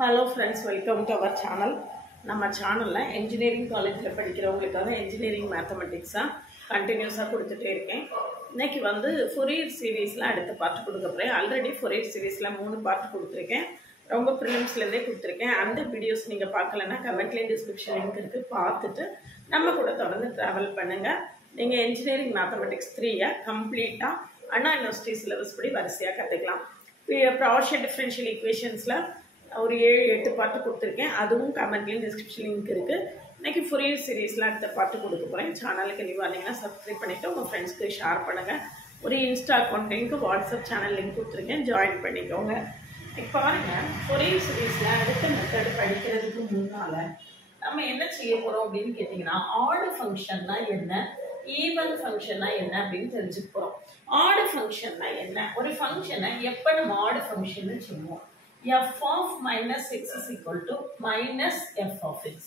Hello friends, welcome to our channel. நம்ம சேனல்ல engineering காலேஜ்ல படிக்கிறவங்களுக்காக engineering mathematics கண்டினியூஸா கொடுத்துட்டே இருக்கேன். இன்னைக்கு வந்து Fourier சீரிஸ்ல அடுத்த பார்ட் கொடுக்க போறேன். ஆல்ரெடி Fourier சீரிஸ்ல 3 பார்ட் கொடுத்திருக்கேன். ரொம்ப prelims ல இருந்தே கொடுத்திருக்கேன். அந்த வீடியோஸ் நீங்க பார்க்கலனா கமெண்ட்ல டிஸ்கிரிப்ஷன் லிங்க் இருக்கு பார்த்துட்டு நம்ம கூட தொடர்ந்து டிராவல் பண்ணுங்க. நீங்க engineering mathematics 3 கம்ப்ளீட்டா அண்ணா யுனிவர்சிட்டி சிலபஸ் படி வரிசையா கத்துக்கலாம். partial differential equationsல ஒரு 7-8 பாட்டு கொடுத்துருக்கேன். அதுவும் கமெண்ட்லேயும் டிஸ்கிரிப்ஷன் லிங்க் இருக்குது. இன்றைக்கி Fourier சீரீஸில் அடுத்த பாட்டு கொடுக்க போகிறேன். சேனலுக்கு நீங்கள் வந்தீங்கன்னா சப்ஸ்கிரைப் பண்ணிவிட்டு உங்கள் ஃப்ரெண்ட்ஸ்க்கு ஷேர் பண்ணுங்கள். ஒரு Insta account link, WhatsApp channel link கொடுத்துருக்கேன், ஜாயின் பண்ணிக்கோங்க. இப்போ பாருங்கள், Fourier சீரீஸில் அடுத்த மெத்தட் படிக்கிறதுக்கு முன்னால் நம்ம என்ன செய்ய போகிறோம் அப்படின்னு கேட்டிங்கன்னா, ஆட் ஃபங்க்ஷன்னா என்ன, ஈவன் ஃபங்க்ஷன்னா என்ன அப்படின்னு தெரிஞ்சுக்க போகிறோம். ஆட் ஃபங்க்ஷன்னா என்ன, ஒரு ஃபங்க்ஷனை எப்போ நம்ம ஆட் ஃபங்க்ஷன்னு சொல்லுவோம். f of minus x is equal to minus f of x.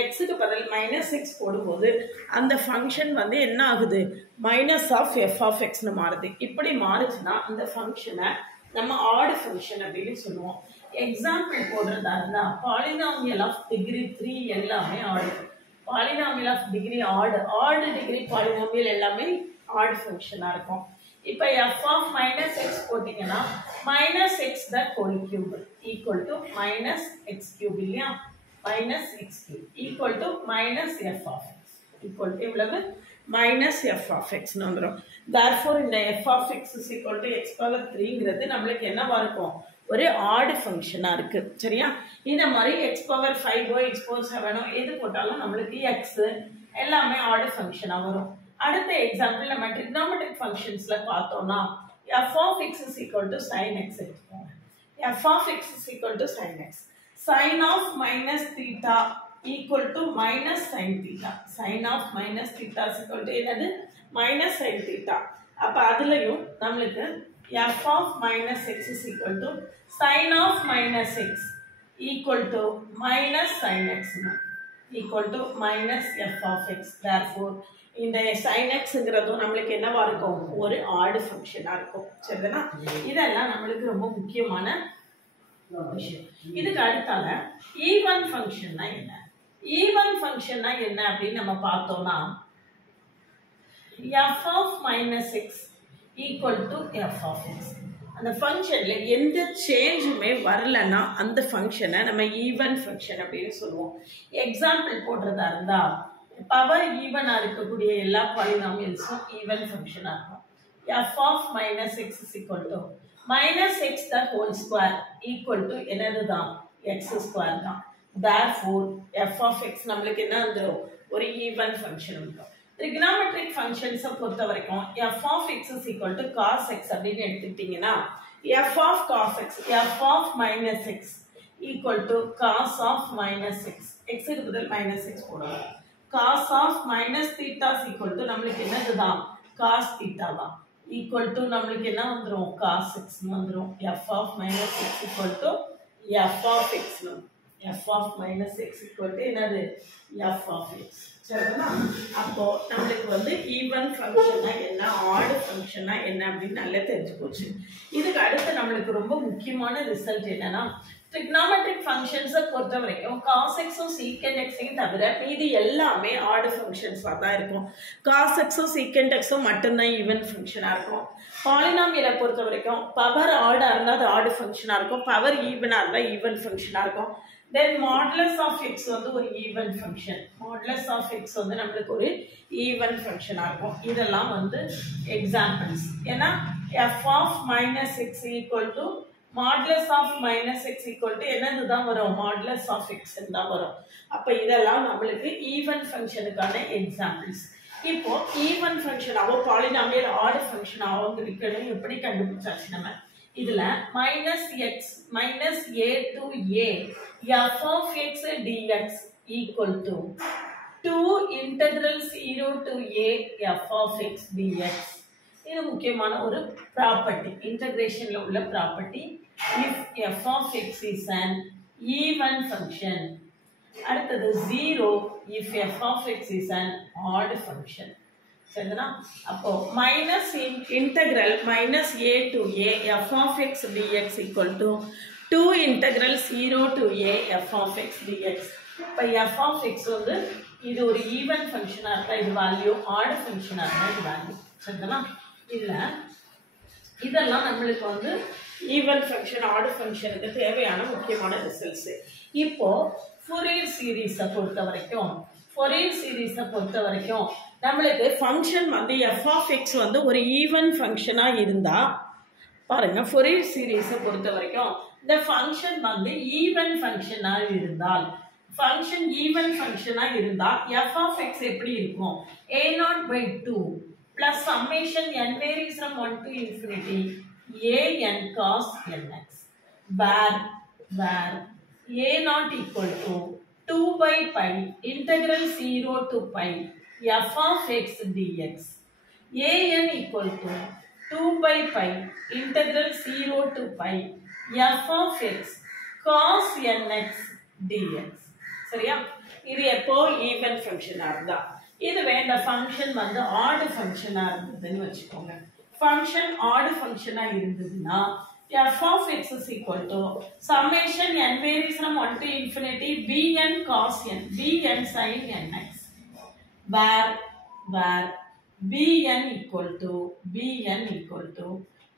x க்கு பதில் minus x போடும்போது அந்த ஃபங்க்ஷன் வந்து என்ன ஆகுது, minus of f of x னு மாறுது. இப்படி மாறுச்சுன்னா அந்த ஃபங்க்ஷனை நம்ம ஆட் ஃபங்க்ஷன் அப்படின்னு சொல்லுவோம். எக்ஸாம்பிள் போடுறதா இருந்தா பாலினாமியல் ஆஃப் டிகிரி 3 எல்லாமே odd, polynomial of degree odd degree polynomial எல்லாமே ஆட் ஃபங்க்ஷனா இருக்கும். இப்போ f of minus x போட்டிங்கன்னா minus x the whole cube equal to minus x cube இல்லையா, minus x cube equal to minus f of x equal to எவ்வளவு minus f of x வந்துடும். therefore இந்த f of x is equal to x power 3ங்கிறது நம்மளுக்கு என்னவா இருக்கும், ஒரு add ஃபங்க்ஷனா இருக்கு. சரியா, இந்த மாதிரி x power 5 x power 7 எது போட்டாலும் நம்மளுக்கு x எல்லாமே ஆட் ஃபங்க்ஷனா வரும். அடுத்த எக்ஸாம்பிள் நம்ம trigonometric functionsல பார்த்தோம்னா f of x is equal to sin x எடுத்துக்கோங்க. f of x is equal to sin x. sin of minus theta equal to minus sin theta. sin of minus theta is equal to என்னது, minus sin theta. அப்ப அதுலயும் நம்மளுக்கு f of minus x is equal to sin of minus x equal to minus sin x equal to minus f of x. therefore இந்த sin xங்கிறதும் நம்மளுக்கு என்னவா இருக்கும், ஒரு add ஃபங்க்ஷனா இருக்கும். சரிதானா, இதெல்லாம் நம்மளுக்கு ரொம்ப முக்கியமான விஷயம். இதுக்கு அடுத்தால ஈவன் ஃபங்க்ஷன்னா என்ன, ஈவன் ஃபங்க்ஷன்னா என்ன அப்படின்னு நம்ம பார்த்தோம்னா f of minus x equal to f of x. அந்த ஃபங்க்ஷன்ல எந்த சேஞ்சுமே வரலன்னா அந்த ஃபங்க்ஷனை நம்ம ஈவன் ஃபங்க்ஷன் அப்படின்னு சொல்லுவோம். எக்ஸாம்பிள் போடுறதா இருந்தா பவர் ஈவனா இருக்கக்கூடிய எல்லா பாலினாமியல்ஸும் ஈவன் ஃபங்க்ஷனா இருக்கும். f of minus x is equal to minus x the whole square equal to என்னதுதான், x square தான். therefore f of x நம்மளுக்கு என்ன வந்துரும், ஒரு ஈவன் ஃபங்க்ஷன் இருக்கும். trigonometric functions பொறுத்த வரைக்கும் f of x is equal to cos x அப்படின்னு எடுத்துக்கிட்டீங்கன்னா f of cos x, f of minus x equal to cos of minus x. x க்கு பதில் minus x போடுவோம். cos of minus theta is equal to நம்மளுக்கு என்னதுதான், cos theta தான். equal to நம்மளுக்கு என்ன வந்துரும், cos x வந்துரும். f of minus x equal to f of x f of minus x equal to என்னது, f of x. சரிங்களா, அப்போ நம்மளுக்கு வந்து ஈவன் ஃபங்க்ஷனா என்ன, ஆட் ஃபங்க்ஷனா என்ன அப்படின்னு நல்லா தெரிஞ்சு போச்சு. இதுக்கு அடுத்து நம்மளுக்கு ரொம்ப முக்கியமான ரிசல்ட் என்னன்னா, trigonometric functions பொறுத்த வரைக்கும் cos x secant x தவிர மீதி எல்லாமே ஆட் ஃபங்க்ஷன்ஸா தான் இருக்கும். cos x secant x மட்டும்தான் ஈவன் ஃபங்க்ஷனா இருக்கும். பாலினாமியலை பொறுத்த வரைக்கும் பவர் ஆடா இருந்தா அது ஆட் ஃபங்க்ஷனா இருக்கும், பவர் ஈவனா இருந்தா ஈவன் ஃபங்க்ஷனா இருக்கும். தென் மாடுலஸ் ஆஃப் எக்ஸ் வந்து ஒரு even function, modulus of x வந்து நம்மளுக்கு ஒரு ஈவன் ஃபங்க்ஷனா இருக்கும். இதெல்லாம் வந்து எக்ஸாம்பிள்ஸ். ஏன்னா f of minus x equal to modulus of minus x equal to என்னதுதான் வரும், modulus of x தான் வரும். அப்ப இதெல்லாம் நம்மளுக்கு ஈவன் ஃபங்க்ஷனுக்கான எக்ஸாம்பிள்ஸ். இப்போ ஈவன் ஃபங்க்ஷனாவோ பாலினாமியல் ஆட் ஃபங்க்ஷனாவோ இருக்கணும் எப்படி கண்டுபிடிச்சாச்சு நம்ம. இதுல minus x minus a to a f of x dx equal to 2 integral 0 to a f of x dx. இது முக்கியமான ஒரு ப்ராப்பர்ட்டி, இன்டகிரேஷன்ல உள்ள property. if f of x is an even function. அடுத்தது 0 if f of x is an odd function. சரிங்களா, அப்போ minus integral minus a to a f of x dx equal to 2 integral 0 to a f of x dx. இப்போ f of x வந்து இது ஒரு even ஃபங்க்ஷனாக இருக்கா இது value, add ஃபங்க்ஷனாக இருக்கா இது வேல்யூ. சரிங்களா? இல்லை இதெல்லாம் நம்மளுக்கு வந்து ஈவன் ஃபங்க்ஷன் ஆட் ஃபங்க்ஷனுக்கு தேவையான முக்கியமான ரிசல்ட்ஸு. இப்போ ஃபோரியர் சீரீஸை பொறுத்த வரைக்கும் நம்மளுக்கு ஃபங்க்ஷன் வந்து f of x வந்து ஒரு ஈவன் ஃபங்க்ஷனாக இருந்தால் பாருங்க, ஃபோரியர் சீரீஸை பொறுத்த வரைக்கும் இந்த ஃபங்க்ஷன் வந்து ஈவன் ஃபங்க்ஷனாக இருந்தால் f of x எப்படி இருக்கும்? a0/2 plus summation n varies from 1 to infinity a n cos nx where a0 equal to 2 by pi integral 0 to pi f of x dx, an equal to 2 by pi integral 0 to pi f of x cos nx dx. சரியா? இது எப்போ even ஃபங்க்ஷனா இருந்தா. இதுவே இந்த function வந்து add ஃபங்க்ஷனா இருந்ததுன்னு வச்சுக்கோங்க. Function add ஃபங்க்ஷனா இருந்ததுன்னா f of x is equal to summation n varies from 1 to infinity bn cos n bn sin nx where bn equal to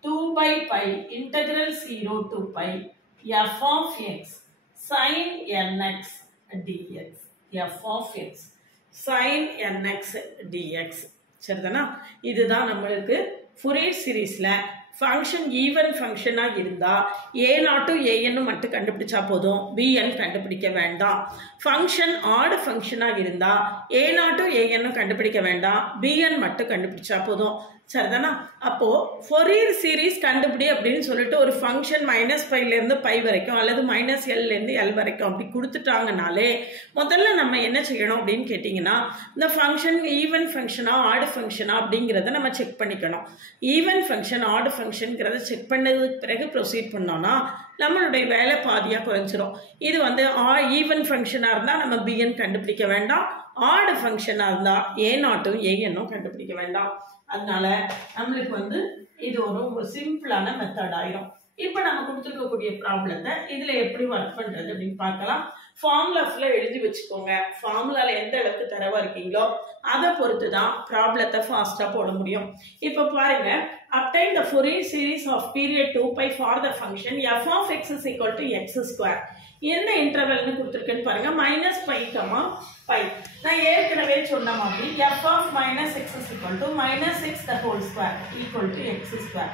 2 by pi integral 0 to pi f of x sin nx dx. f of x sin nx dx. சரிதானா? இதுதான் நம்மளுக்கு Fourier சீரீஸ்ல function even ஃபங்க்ஷனாக இருந்தால் a0 to an மட்டும் கண்டுபிடிச்சா போதும், bn கண்டுபிடிக்க வேண்டாம். ஃபங்க்ஷன் ஆட் ஃபங்க்ஷனாக இருந்தால் a0 to an கண்டுபிடிக்க வேண்டாம், bn மட்டும் கண்டுபிடிச்சா போதும். சரிதானா? அப்போ ஃபோரியர் சீரீஸ் கண்டுபிடி அப்படின்னு சொல்லிட்டு ஒரு ஃபங்க்ஷன் -π பை வரைக்கும் அல்லது -l l வரைக்கும் அப்படி கொடுத்துட்டாங்கனாலே முதல்ல நம்ம என்ன செய்யணும் அப்படின்னு கேட்டிங்கன்னா இந்த ஃபங்க்ஷன் ஈவன் ஃபங்க்ஷனா ஆட் ஃபங்க்ஷனா அப்படிங்கிறத நம்ம செக் பண்ணிக்கணும். ஈவன் ஃபங்க்ஷன் ஆட் ஃபங்க்ஷன்ங்கிறத செக் பண்ணதுக்கு பிறகு ப்ரொசீட் பண்ணோம்னா நம்மளுடைய வேலை பாதியாக குறைஞ்சிரும். இது வந்து ஈவன் ஃபங்க்ஷனாக இருந்தால் நம்ம bn கண்டுபிடிக்க வேண்டாம், ஆட் ஃபங்க்ஷனாக இருந்தால் a0 an கண்டுபிடிக்க வேண்டாம். அதனால நம்மளுக்கு வந்து இது ஒரு சிம்பிளான மெத்தட் ஆயிரும். இப்போ நம்ம கொடுத்துருக்கக்கூடிய ப்ராப்ளத்தை இதில் எப்படி ஒர்க் பண்ணுறது அப்படின்னு பார்க்கலாம். ஃபார்முலாஸில் எழுதி வச்சுக்கோங்க. ஃபார்முலாவில் எந்த அளவுக்கு தரவாக இருக்கீங்களோ அதை பொறுத்து தான் ப்ராப்ளத்தை ஃபாஸ்ட்டாக போட முடியும். இப்போ பாருங்க, obtain the Fourier series of period 2π for the function f of x is equal to x square. என்ன இன்டர்வல்னு கொடுத்துருக்கேன்னு பாருங்க, -π, π. நான் ஏற்கனவே சொன்ன மாதிரி f of -x is equal to -x the whole square equal to x square.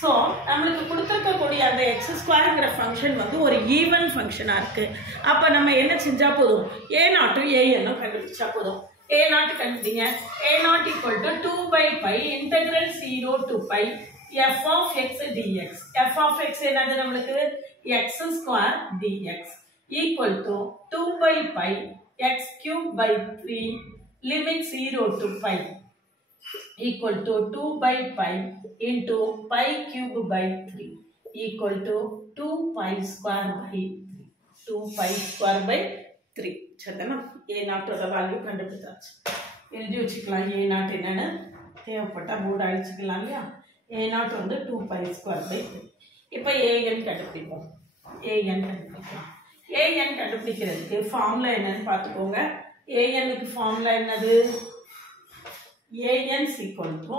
So நம்மளுக்கு கொடுத்துருக்கக்கூடிய அந்த x ஸ்கொயருங்கிற function வந்து ஒரு ஈவன் ஃபங்க்ஷனாக இருக்குது. அப்போ நம்ம என்ன செஞ்சால் போதும், a0 to an கண்டுபிடிச்சா போதும். a0 கண்டுபிடிங்க. a0 equal to 2 by pi integral 0 to pi f of x dx. f of x என்னது நம்மளுக்கு x square dx equal to 2 by pi x cube by 3 limit 0 to pi equal to 2 by pi into pi cube by 3 equal to 2 pi square by 3. 2 pi square by 3. சரிதானா? a0 ஓட value கண்டுபிடிச்சாச்சு. எழுதி வச்சுக்கலாம். a0 என்னன்னு தேவைப்பட்டா board அழிச்சுக்கலாம் இல்லையா? a0 வந்து 2 pi square by 3. இப்போ an கண்டுபிடிப்போம். an கண்டுபிடிக்கிறதுக்கு ஃபார்முலா என்னன்னு பார்த்துக்கோங்க. anக்கு ஃபார்முலா என்னது? an is equal to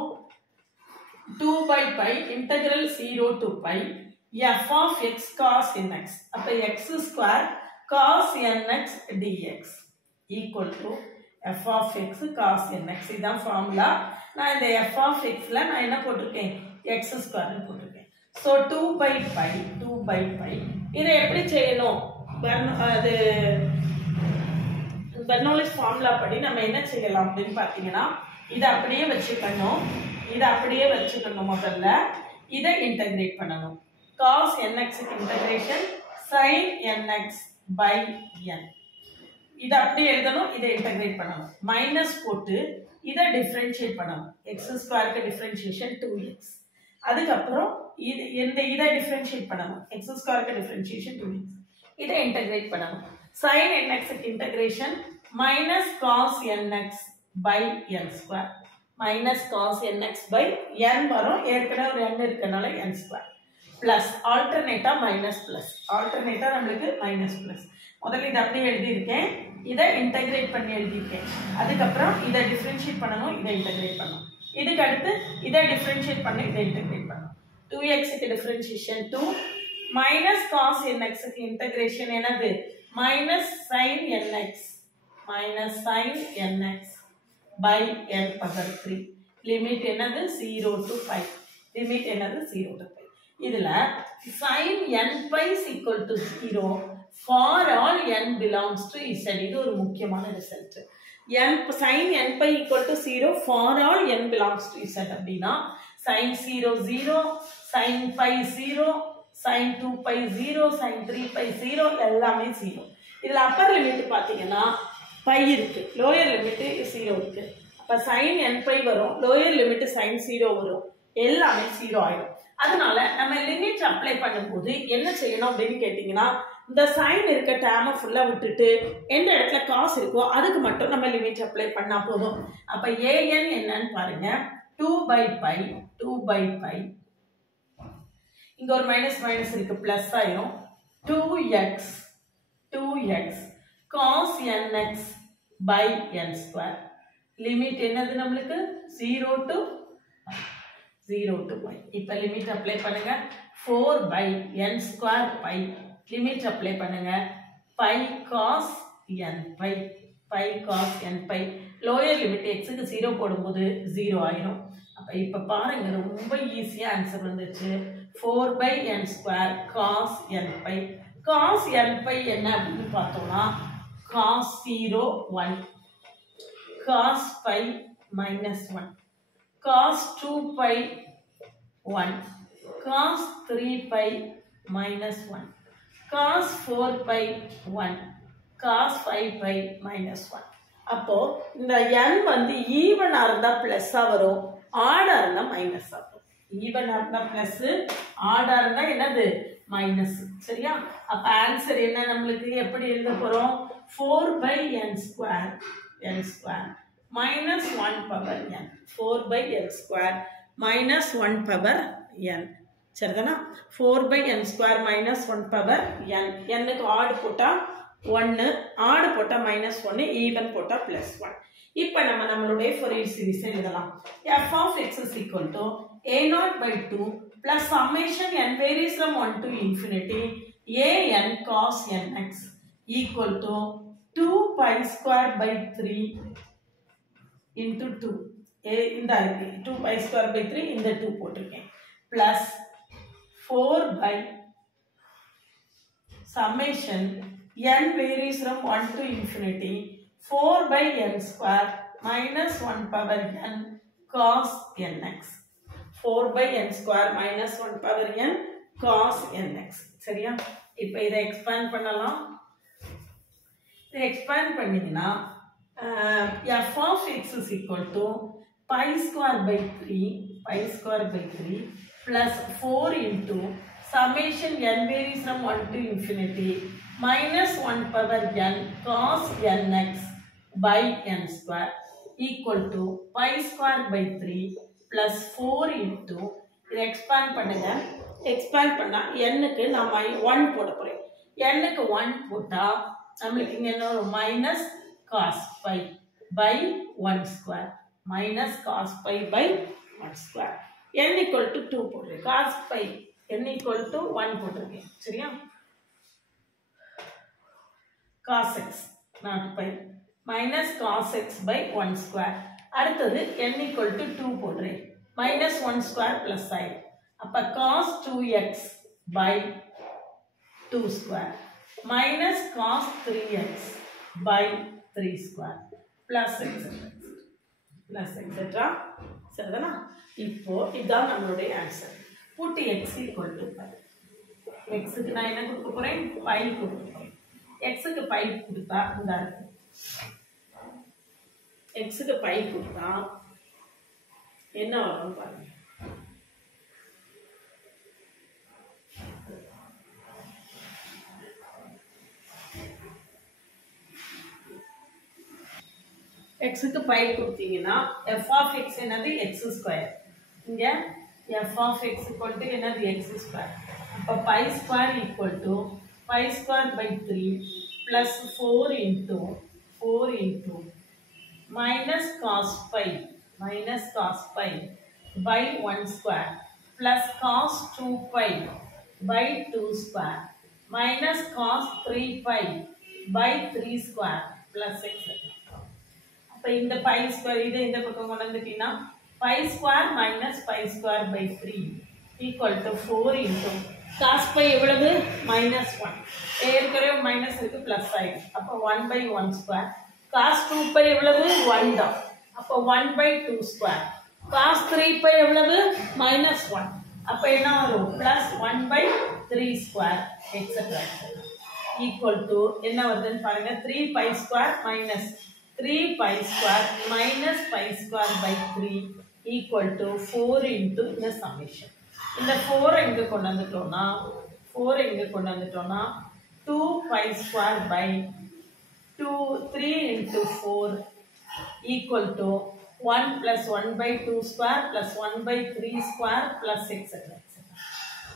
2 by pi integral 0 to pi f of x cos nx. அப்ப x square cos nx dx equal to f of x cos nx. இதான் formula. நான் இந்த f of xல நான் என்ன போட்டிருக்கேன், x square போட்டிருக்கேன். So 2 by pi இதை எப்படி செய்யணும், அது பெர்னோலிஸ் ஃபார்முலா படி நம்ம என்ன செய்யலாம் அப்படின்னு பார்த்தீங்கன்னா இதை அப்படியே வச்சுக்கணும். முதல்ல இதை இன்டகிரேட் பண்ணணும். cos nx integration sin nx by n. இதை அப்படியே எழுதணும், இதை இன்டகிரேட் பண்ணணும். மைனஸ் போட்டு இதை டிஃபரன்ஷியேட் பண்ணணும். x ஸ்கொயருக்கு டிஃபரன்ஷியேஷன் 2x. அதுக்கப்புறம் இதை டிஃபரன்ஷியேட் பண்ணணும். x ஸ்கொயருக்கு டிஃபரன்ஷியேஷன் 2x. இதை இன்டகிரேட் பண்ணணும். sin nx integration minus cos nx by n square. minus cos nx by n வரும். ஏற்கனவே ஒரு n இருக்கனால n square. plus alternate minus plus alternate நம்மளுக்கு minus plus முதல்ல இத அப்படியே எழுதி இருக்கேன் இத இன்டகிரேட் பண்ணி எழுதி இருக்கேன் அதுக்கு அப்புறம் இத டிஃபரன்ஷியேட் பண்ணனும் இத இன்டகிரேட் பண்ணனும் இதுக்கு அடுத்து இத டிஃபரன்ஷியேட் பண்ணி இத இன்டகிரேட் பண்ணனும் 2x க்கு டிஃபரன்ஷியேஷன் 2 minus cos nx க்கு இன்டகிரேஷன் என்னது minus sin nx by n power 3 limit என்னது 0 to pi லிமிட் என்னது 0 to pi இதுல sin n pi is equal to 0 for all n belongs to z இது ஒரு முக்கியமான result sin n pi equal to 0 for all n belongs to z அப்படினா sin 0 0 sin pi 0 sin 2 pi 0 sin 3 pi 0 எல்லாமே 0 இதுல upper limit பாத்தீங்கன்னா pi இருக்கு lower limit 0 இருக்கு அப்ப sin n pi வரும் லோயர் லிமிட் sin 0 வரும் எல்லாமே 0 ஆயிடும் அதனால நம்ம லிமிட் அப்ளை பண்ணும்போது என்ன செய்யணும் அப்படினு கேட்டிங்கனா இந்த sin இருக்க டேர்மை ஃபுல்லா விட்டுட்டு எந்த இடத்துல cos இருக்கோ அதுக்கு மட்டும் நம்ம லிமிட் அப்ளை பண்ணா போதும் அப்ப an என்னன்னு பாருங்க 2 by pi இங்க ஒரு மைனஸ் மைனஸ் இருக்கு பிளஸ் ஆயிடும் 2x cos nx by n square limit என்னது நமக்கு 0 to pi இப்ப லிமிட் அப்ளை பண்ணுங்க 4 by n square pi limit apply பண்ணுங்க pi cos n pi lower limit x க்கு 0 போடும்போது 0 ஆயிடும் அப்ப இப்ப பாருங்க ரொம்ப ஈஸியா ஆன்சர் வந்துச்சு 4 by n square cos n pi என்ன அப்படினு பார்த்தோம்னா cos 0 1 cos pi minus 1 cos 2 pi 1 cos 3 pi minus 1 cos 4 pi 1 cos 5 pi minus 1 அப்போ இந்த n வந்து ஈவனா இருந்தா பிளஸ்ஸா வரும் ஆடா இருந்தா மைனஸா வரும் ஈவனா இருந்தா பிளஸ் ஆடா இருந்தா என்னது மைனஸ் சரியா அப்ப ஆன்சர் என்ன நமக்கு எப்படி எழுத போறோம் 4 by n square minus 1 power n 4 by n square minus 1 power n சரிதானா 4 by n square minus 1 power n n க்கு ஆட் போட்டா 1 ஆட் போட்டா minus 1 ஈவன் போட்டா plus 1 இப்போ நம்ம நம்மளுடைய ஃபோரியர் சீரிஸ் எழுதலாம் f of x is equal to a0 by 2 plus summation n varies from 1 to infinity an cos nx equal to 2 pi square by 3 into 2 இந்த 2 pi square by 3 இந்த 2 போட்டுருக்கேன் plus 4 by summation n varies from 1 to infinity 4 by n square minus 1 power n cos nx 4 by n square minus 1 power n cos nx சரியா இப்போ இதை expand பண்ணலாம் இதை expand பண்ணீங்கன்னா f of x is equal to pi square by 3 plus 4 into summation n varies from 1 to infinity minus 1 power n cos nx by n square equal to pi square by 3 plus 4 into இதை expand பண்ணுங்க expand பண்ணா n க்கு நான் 1 போட போறேன் n க்கு 1 போட்டா நமக்கு இங்க என்ன வரும் minus cos pi by 1 square minus cos pi by 1 square n equal to 2 போடுறேன் cos pi n equal to 1 போட்டுருக்கேன் சரியா cos x not pi minus cos x by 1 square அடுத்தது n equal to 2 போடுறேன் minus 1 square plus side அப்ப cos 2x by 2 square minus cos 3x by 3 square plus etc சரிதானா இப்போ இதான் நம்மளுடைய answer put x equal to pi x க்கு நான் என்ன கொடுக்க போறேன் pi கொடுக்க போறேன் x க்கு pi கொடுத்தா இந்த x க்கு pi கொடுத்தா என்ன வரும் பாருங்க x க்கு pi கொடுத்தீங்கன்னா f of x என்னது x square இங்க f of x equal to என்னது x square அப்போ pi square equal to pi square by 3 plus 4 into minus cos pi by 1 square plus cos 2 pi by 2 square minus cos 3 pi by 3 square plus etc. அப்போ இந்த pi square இதை இந்த பக்கம் கொண்டு வந்துட்டீங்கன்னா pi square minus pi square by 3 equal to 4 into cos pi எவ்வளவு minus 1 ஏற்கனவே minus இருக்கு பிளஸ் ஆயிடும் அப்போ 1 by 1 square cos 2 pi எவ்வளவு 1 தான் அப்போ 1 by 2 square cos 3 pi எவ்வளவு minus 1 அப்போ என்ன வரும் plus 1 by 3 square etc. equal to என்ன வருதுன்னு பாருங்க 3 pi square minus 3 pi square minus pi square by 3 equal to 4 into இந்த summation. இந்த 4 எங்க கொண்டு வந்துட்டோம்னா 2 pi square by 3 into 4 equal to 1 plus 1 by 2 square plus 1 by 3 square plus etc.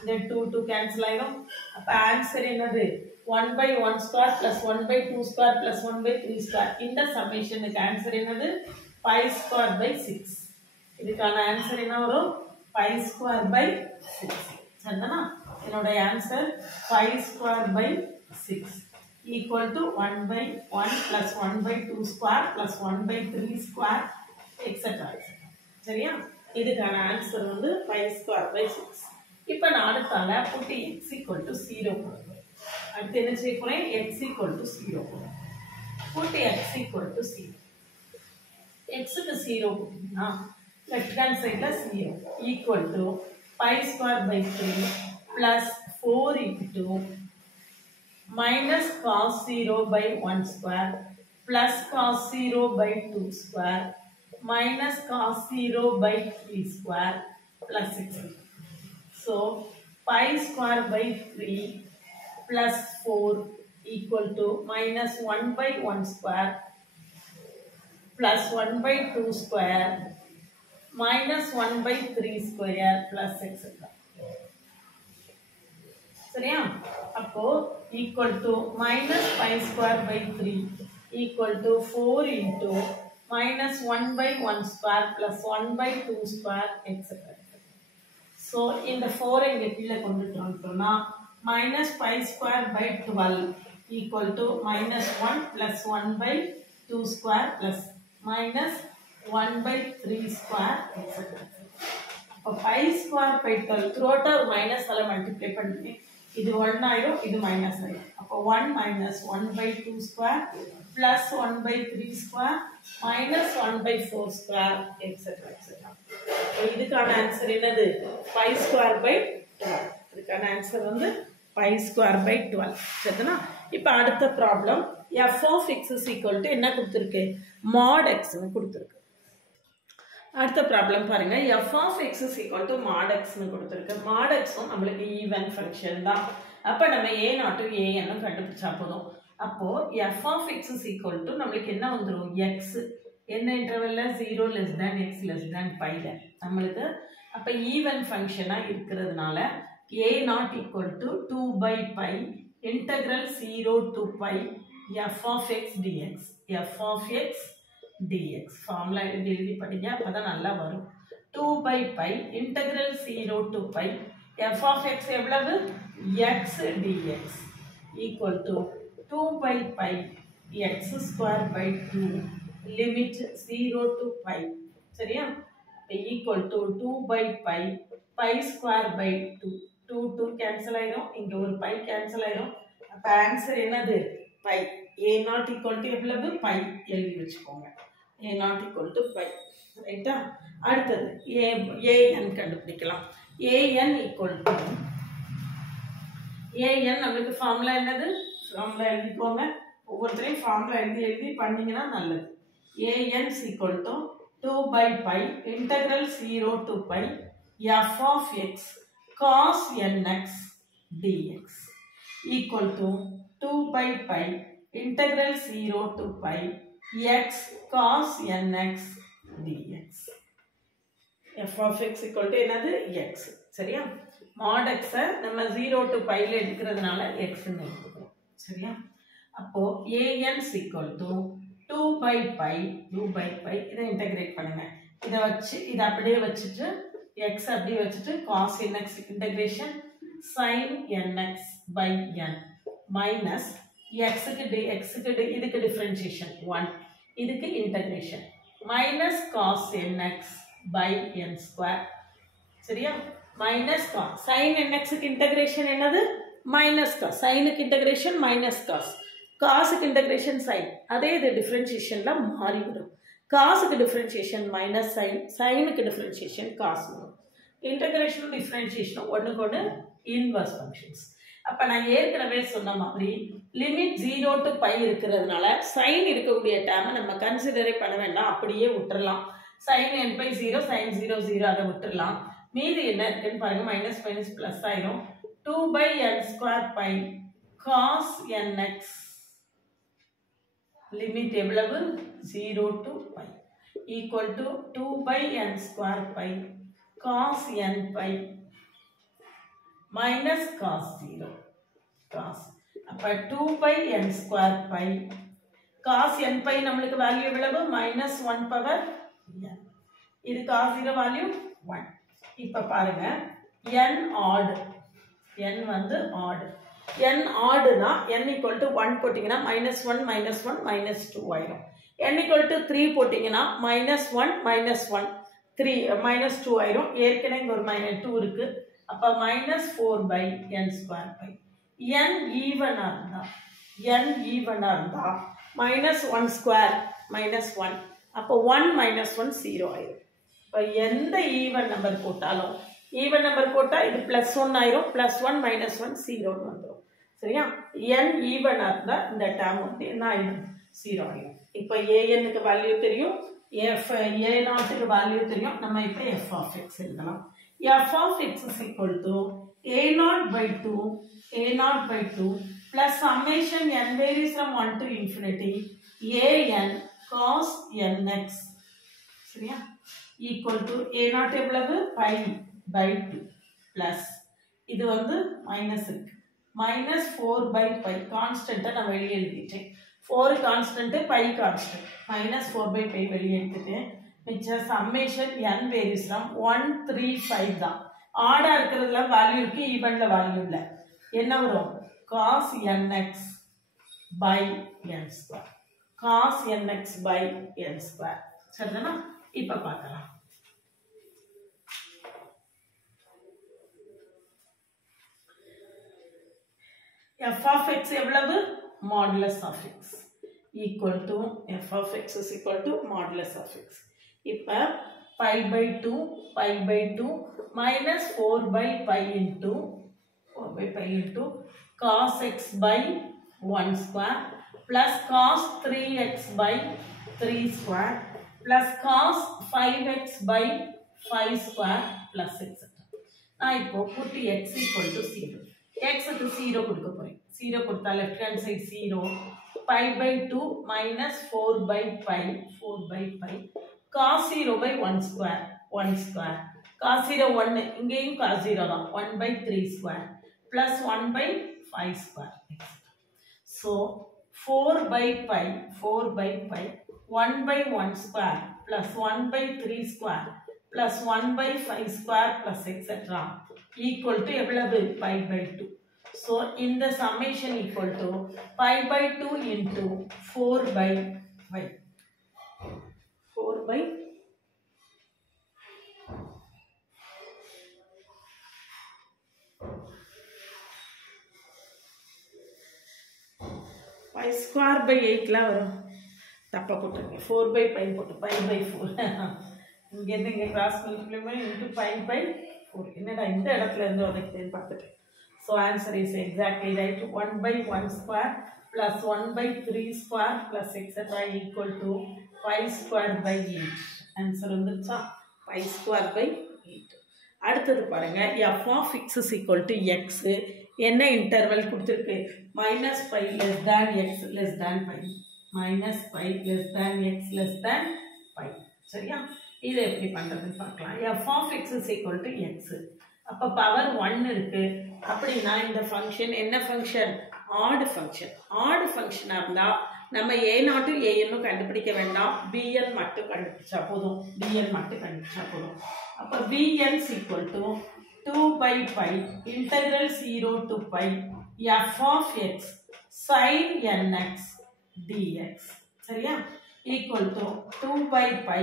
இந்த 2 cancel ஆயிடும் அப்ப ஆன்சர் என்னது 1 by 1 square plus 1 by 2 square plus 1 by 3 square இந்த சம்மேஷனுக்கு ஆன்சர் என்னது pi square by 6 இதுக்கான ஆன்சர் என்ன வரும் pi square by 6 சரிதானா என்னோட answer pi square by 6 equal to 1 by 1 plus 1 by 2 square plus 1 by 3 square etc. சரியா இதுக்கான ஆன்சர் வந்து pi square by 6 இப்போ நான் அடுத்தால புட்டி x equal to 0 போடுறேன் அடுத்து என்ன செய்ய போறேன் x equal to 0 போடுறேன் புட்டி x equal to 0 x க்கு 0 போட்டீங்கன்னா left hand side la 0 equal to pi square by 3 plus 4 into minus cos 0 by 1 square plus cos 0 by 2 square minus cos 0 by 3 square plus 6. So pi square by 3 plus 4 equal to minus 1 by 1 square plus 1 by 2 square minus 1 by 3 square plus etc. சரியா அப்போ equal to minus pi square by 3 equal to 4 into minus 1 by 1 square plus 1 by 2 square etc. So in the 4 இங்க கீழ கொண்டுட்டு வந்துட்டோம்னா minus pi square by 12 equal to minus 1 plus 1 by 2 square plus minus 1 by 3 square etc. அப்போ pi square by 12 throughout our minus ஆல multiply பண்ணிட்டு இது 1 ஆயிடும் இது மைனஸ் ஆயிடும் அப்போ 1 minus 1 by 2 square plus 1 by 3 square minus 1 by 4 square etc. இதுக்கான answer என்னது pi square by 12 இதுக்கான ஆன்சர் வந்து pi square by 12 சரிதானா இப்போ அடுத்த problem f of x is equal to என்ன கொடுத்திருக்கு mod x னு கொடுத்திருக்கு அடுத்த ப்ராப்ளம் பாருங்க f of x is equal to mod x னு கொடுத்திருக்கு mod x நமக்கு ஈவன் ஃபங்க்ஷன் தான் அப்ப நம்ம a0 to a ன்னு கண்டுபிடிச்சா போதும் அப்போ f of x is equal to நமக்கு என்ன வந்துரும் x என்ன இன்டர்வல்ல 0 less than x less than pi ல நமக்கு அப்ப even ஃபங்க்ஷனா இருக்குிறதுனால a0 equal to 2 by pi integral 0 to pi f of x dx f of x dx formula எழுதி படிங்க அப்பதான் நல்லா வரும் 2 by pi integral 0 to pi f of x எவ்வளவு x dx equal to 2 by pi x square by 2 limit 0 to pi சரியா equal to 2 by pi pi square by 2 cancel ஆயிடும் இங்க ஒரு pi cancel ஆயிடும் அப்ப ஆன்சர் என்னது pi a0 equal to எவ்வளவு pi எழுதி வச்சுக்கோங்க a0 equal to pi ரைட்டா அடுத்தது an கண்டுபிடிக்கலாம் an equal to an நமக்கு ஃபார்முலா என்னது ஃபார்முலா எழுதிக்கோங்க ஒவ்வொருத்தரையும் ஃபார்முலா எழுதி பண்ணீங்கன்னா நல்லது an is equal to 2 by pi integral 0 to pi f of x cos nx dx equal to 2 by pi integral 0 to pi x cos nx dx f of x equal to என்னது x சரியா mod x நம்ம 0 to pi ல எடுக்கிறதுனால x ன்னு எடுத்துக்கிறோம். சரியா? அப்போ an is equal to 2 by pi இதை இன்டகிரேட் பண்ணுங்க. இதை வச்சு இதை அப்படியே வச்சுட்டு x அப்படியே வச்சுட்டு cos nx integration sin nx by n minus x க்கு இதுக்கு டிஃபரன்ஷியேஷன் 1 இதுக்கு integration minus cos nx by n square. சரியா? மைனஸ் cos sin nx க்கு இன்டகிரேஷன் என்னது? Minus cos. sin க்கு இன்டகிரேஷன் மைனஸ் cos. cos க்கு இன்டகிரேஷன் sin. அதே இது டிஃபரன்ஷியேஷன்ல மாறிவிடும். cos க்கு டிஃபரன்ஷியேஷன் மைனஸ் sin. sin க்கு டிஃபரன்ஷியேஷன் cos வரும். இன்டகிரேஷன் டிஃபரன்ஷியேஷன் ஒண்ணுக்கொண்ணு இன்வர்ஸ் ஃபங்க்ஷன்ஸ். அப்ப நான் ஏற்கனவே சொன்ன மாதிரி லிமிட் 0 to pi இருக்கிறதுனால sin இருக்கக்கூடிய டேர்மை நம்ம கன்சிடரே பண்ண வேண்டாம், அப்படியே விட்டுறலாம். sin n by 0 sin 0 0 அதை விட்டுறலாம். மீதி என்ன இருக்குன்னு பாருங்க, மைனஸ் மைனஸ் பிளஸ் ஆயிரும். 2 by n square pi cos nx limit எவ்வளவு? 0 to pi equal to 2 by n square pi cos n pi minus cos 0 cos. அப்ப 2 by n square pi cos n pi நம்மளுக்கு value எவ்வளவு? Minus 1 power n. இது cos 0 value 1. இப்ப பாருங்க n odd, n வந்து odd. n odd னா n equal to 1 போட்டிங்கன்னா minus 1 minus 1 minus 2 ஆயிரும். n equal to 3 போட்டிங்கன்னா minus 1 minus 1 3 minus 2 ஆயிரும். ஏற்கனவே இங்க ஒரு minus 2 இருக்கு. அப்ப minus 4 by n square pi. n ஈவனா இருந்தா minus 1 square minus 1. அப்ப 1 minus 1 0 ஆயிரும். இப்ப எந்த ஈவன் நம்பர் போட்டாலும் ஈவன் நம்பர் போட்டா இது பிளஸ் 1 ஆயிரும். பிளஸ் 1 மைனஸ் 1 0 வந்துடும். சரியா? n ஈவனா இருந்தா இந்த டேர்ம் வந்து என்ன ஆயிடும்? 0 ஆயிடும். இப்ப an க்கு வேல்யூ தெரியும், a0 க்கு வேல்யூ தெரியும். நம்ம இப்ப f of x எழுதலாம். f of x is equal to a0 by 2 plus summation n varies from 1 to infinity an cos nx. சரியா? equal to a0 எவ்வளவு? pi by 2 plus இது வந்து மைனஸ் இருக்கு, மைனஸ் 4 by pi. கான்ஸ்டன்ட்டை நான் வெளியே எழுதிட்டேன். 4 constant, pi constant. Minus 4 by pi வெளியே எடுத்துட்டேன். மிச்சம் சம்மேஷன் n varies from 1 3 5 தான். ஆடா இருக்கிறதுல வேல்யூ இருக்கு, ஈவன்ல வேல்யூ இல்ல. என்ன வரும்? cos nx by n square. cos nx by n square. சரிதானா? இப்ப பார்க்கலாம். f of x எவ்வளவு? modulus of x equal to f of x is equal to modulus of x. இப்ப pi by 2 minus 4 by pi into cos x by 1 square plus cos 3x by 3 square plus cos 5x by 5 square plus etc. நான் இப்போ put x equal to 0. x க்கு 0 கொடுக்க போறேன். 0 கொடுத்தா left hand side 0. pi by 2 minus 4 by pi cos 0 by 1 square cos 0 1 இங்கேயும் cos 0 தான் 1 by 3 square plus 1 by 5 square. So 4 by pi 1 by 1 square plus 1 by 3 square plus 1 by 5 square plus etc. equal to எவ்வளவு? pi by 2. So in the summation equal to pi by 2 into 4 by 5. 4 by 5 square by 8 ல வரும். தப்பா போட்டுருங்க. 4 by pi போட்டு pi by 4. இங்க இருந்து இங்க cross multiply பண்ணி into pi by 4. என்னடா இந்த இடத்துல இருந்து உடைக்குதுன்னு பார்த்துட்டேன். So answer is exactly right. 1 by 1 square plus 1 by 3 square plus etc. equal to 5 square by 8. Answer வந்துருச்சா? 5 square by 8. அடுத்தது பாருங்க, f of x is equal to x. என்ன இன்டர்வல் கொடுத்திருக்கு? minus pi less than x less than pi. minus pi less than x less than pi. சரியா? இதை எப்படி பண்றதுன்னு பார்க்கலாம். f of x is equal to x. அப்போ power 1 இருக்கு. அப்படின்னா இந்த ஃபங்க்ஷன் என்ன ஃபங்க்ஷன்? Add function. ஆட் ஃபங்க்ஷனாக இருந்தால் நம்ம a0 an கண்டுபிடிக்க வேண்டாம், bn மட்டும் கண்டுபிடிச்சா போதும். bn மட்டும் கண்டுபிடிச்சா போதும். அப்போ bn equal to 2 by pi integral 0 to pi f of x sin nx dx. சரியா? equal to 2 by pi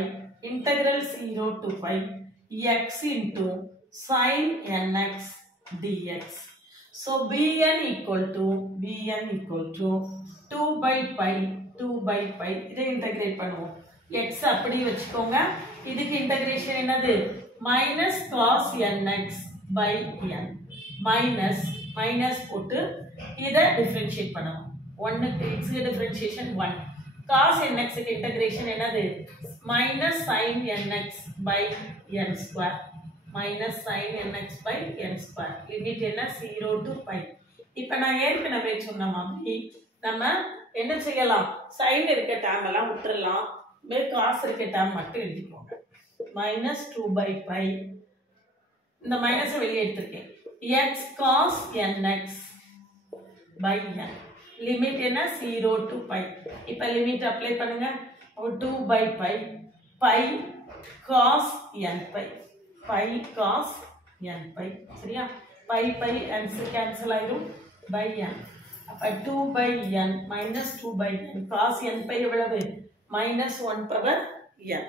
integral 0 to pi x into sin nx dx. So bn equal to 2 by pi இதை integrate பண்ணுவோம். x அப்படி வச்சுக்கோங்க. இதுக்கு integration என்னது? minus cos nx by n minus போட்டு இதை differentiate பண்ணுவோம். 1 க்கு x க்கு டிஃபரன்ஷியேஷன் 1. cos nx க்கு இன்டகிரேஷன் என்னது? minus sin nx by n square minus sin nx by n square. Limit என்ன? 0 to pi. இப்போ நான் ஏற்கனவே சொன்ன மாதிரி நம்ம என்ன செய்யலாம்? sin இருக்க டேர்ம் எல்லாம் விட்டுறலாம், cos இருக்க டேர்ம் மட்டும் எழுதிக்கோங்க. minus 2 by pi, இந்த மைனஸை வெளியே எடுத்திருக்கேன், x cos nx by n. Limit என்ன? 0 to pi. இப்போ லிமிட் அப்ளை பண்ணுங்க. 2 by pi cos n pi cos n pi. சரியா? pi and கேன்சல் ஆயிடும் by n. அப்போ 2 by n minus 2 by n cos n pi எவ்வளவு? minus 1 power n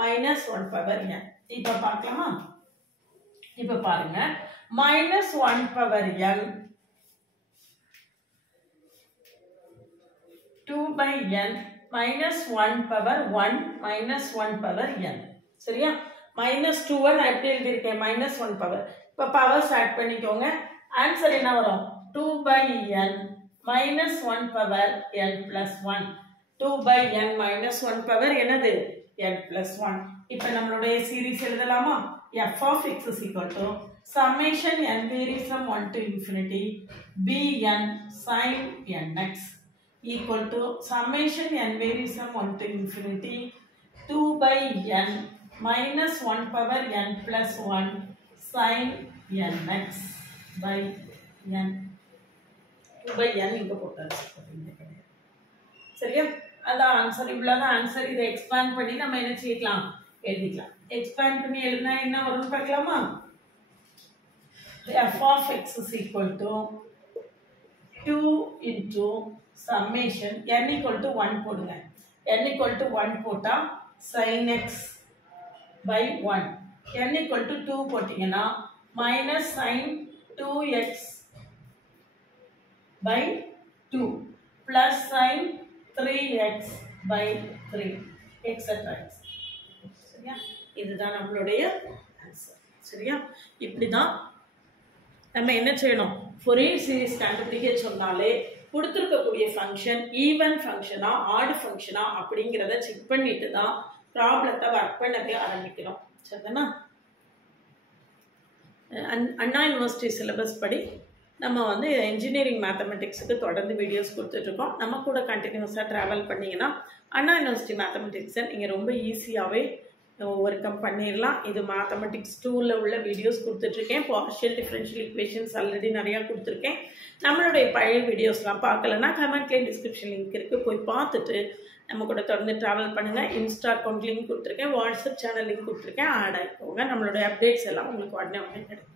minus 1 power n. இப்போ பார்க்கலாமா? இப்போ பாருங்க, minus 1 power n 2 by n minus 1 power 1 minus 1 power n. சரியா? minus 2 நான் எப்படி எழுதியிருக்கேன்? minus 1 power. இப்போ பவர்ஸ் ஆட் பண்ணிக்கோங்க. ஆன்சர் என்ன வரும்? 2 by n minus 1 power n plus 1. 2 by n minus 1 power என்னது? n plus 1. இப்போ நம்மளுடைய சீரிஸ் எழுதலாமா? f of x is equal to summation n varies from 1 to infinity bn sin nx equal to summation n varies from 1 to infinity 2 by n minus 1 power n plus 1 sin nx by n. 2 by n இங்க போட்டாச்சு. சரியா? அதான் answer. இவ்வளவுதான் answer. இதை expand பண்ணி நம்ம என்ன செய்யலாம்? எழுதிக்கலாம். எக்ஸ்பேண்ட் பண்ணி எழுதினா என்ன வரும்னு பார்க்கலாமா? f of x is equal to 2 into summation n equal to 1 போடுங்க. n equal to 1 போட்டா sin x by 1. n equal to 2 போட்டீங்கன்னா minus sin 2x by 2 plus sin 3x by 3 etc. சரியா? இதுதான் நம்மளுடைய ஆன்சர். சரியா? இப்படிதான் நம்ம என்ன செய்யணும்? ஃபோரியர் சீரிஸ் கண்டுபிடிக்க சொன்னாலே கொடுத்துருக்கக்கூடிய ஃபங்க்ஷன் ஈவன் ஃபங்க்ஷனா ஆட் ஃபங்க்ஷனா அப்படிங்கிறத செக் பண்ணிட்டு தான் ப்ராப்ளத்தை ஒர்க் பண்ணவே ஆரம்பிக்கிறோம். சரிதானா? அண்ணா யூனிவர்சிட்டி சிலபஸ் படி நம்ம வந்து இன்ஜினியரிங் மேத்தமெட்டிக்ஸுக்கு தொடர்ந்து வீடியோஸ் கொடுத்துட்ருக்கோம். நம்ம கூட கண்டினியூஸாக ட்ராவல் பண்ணிங்கன்னா அண்ணா யூனிவர்சிட்டி மேத்தமெட்டிக்ஸை நீங்கள் ரொம்ப ஈஸியாகவே ஓவர் கம் பண்ணிடலாம். இது மேத்தமெட்டிக்ஸ் 2ல் உள்ள வீடியோஸ் கொடுத்துட்ருக்கேன். பார்ஷியல் டிஃபரன்ஷியல் ஈக்குவேஷன்ஸ் ஆல்ரெடி நிறையா கொடுத்துருக்கேன். நம்மளுடைய பழைய வீடியோஸ்லாம் பார்க்கலன்னா கமெண்ட்லேயே டிஸ்கிரிப்ஷன் லிங்க் இருக்குது, போய் பார்த்துட்டு நம்ம கூட தொடர்ந்து ட்ராவல் பண்ணுங்கள். இன்ஸ்டா அக்கௌண்ட் லிங்க் கொடுத்துருக்கேன், வாட்ஸ்அப் சேனல் லிங்க் கொடுத்துருக்கேன், ஆட் ஆகிக்கோங்க. நம்மளுடைய அப்டேட்ஸ் எல்லாம் உங்களுக்கு உடனே கிடைக்கும்.